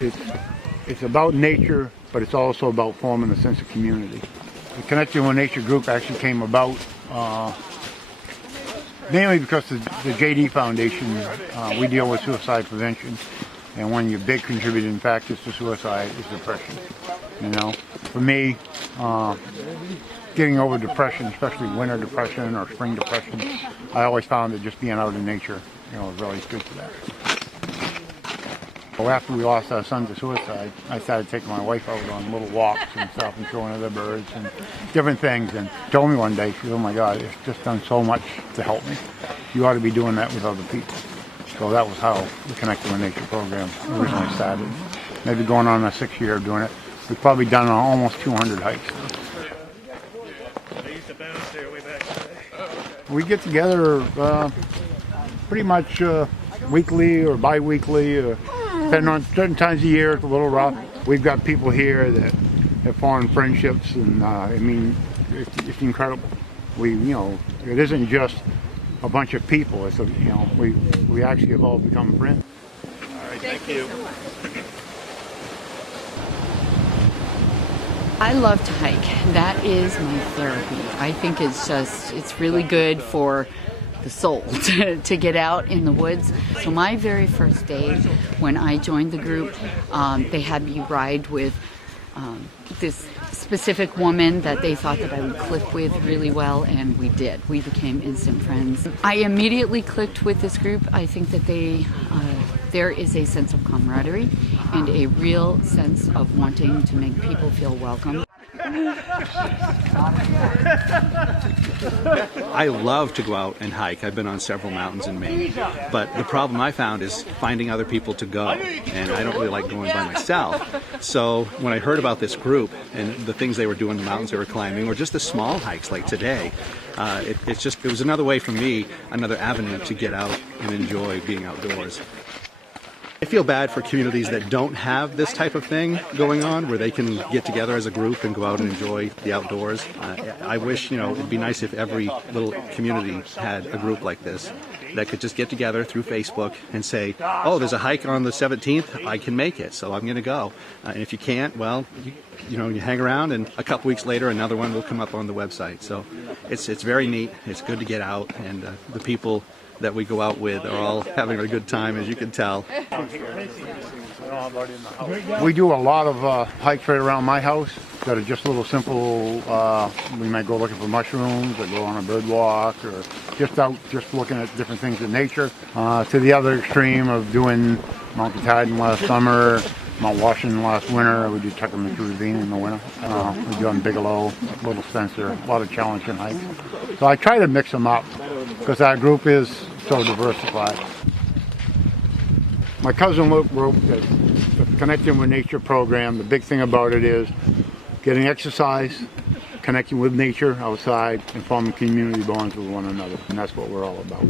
It's about nature, but it's also about forming a sense of community. The Connecting with Nature group actually came about mainly because the JD Foundation, we deal with suicide prevention, and one of your big contributing factors to suicide is depression. You know, for me, getting over depression, especially winter depression or spring depression, I always found that just being out in nature, you know, is really good for that. Well, after we lost our son to suicide, I started taking my wife out on little walks and stuff and showing her the birds and different things, and told me one day, she said, "Oh my God, it's just done so much to help me. You ought to be doing that with other people." So that was how the Connecting with Nature program originally started. Maybe going on a 6th year of doing it. We've probably done almost 200 hikes. We get together pretty much weekly or bi-weekly, depending on certain times of year. It's a little rough. We've got people here that have formed friendships, and I mean, it's incredible. You know, it isn't just a bunch of people. It's you know, we actually have all become friends. All right, thank you. I love to hike. That is my therapy. I think it's really good for the soul to get out in the woods. So my very first day when I joined the group, they had me ride with this specific woman that they thought that I would click with really well, and we did. We became instant friends. I immediately clicked with this group. I think that there is a sense of camaraderie and a real sense of wanting to make people feel welcome. I love to go out and hike. I've been on several mountains in Maine, but the problem I found is finding other people to go, and I don't really like going by myself. So when I heard about this group and the things they were doing, the mountains they were climbing, or just the small hikes like today, it was another way for me, another avenue to get out and enjoy being outdoors. I feel bad for communities that don't have this type of thing going on, where they can get together as a group and go out and enjoy the outdoors. I wish, you know, it'd be nice if every little community had a group like this that could just get together through Facebook and say, "Oh, there's a hike on the 17th, I can make it, so I'm going to go." And if you can't, well, you know, you hang around, and a couple weeks later, another one will come up on the website. So it's very neat. It's good to get out, and the people that we go out with are all having a good time, as you can tell. We do a lot of hikes right around my house that are just little simple. We might go looking for mushrooms, or go on a bird walk, or just out, just looking at different things in nature. To the other extreme of doing Mount Katahdin last summer, Mount Washington last winter. We do Tuckermont Ravine in the winter. We do on Bigelow, Little Spencer, a lot of challenging hikes. So I try to mix them up because our group is so diversified. My cousin Luke wrote the Connecting with Nature program. The big thing about it is getting exercise, connecting with nature outside, and forming community bonds with one another. And that's what we're all about.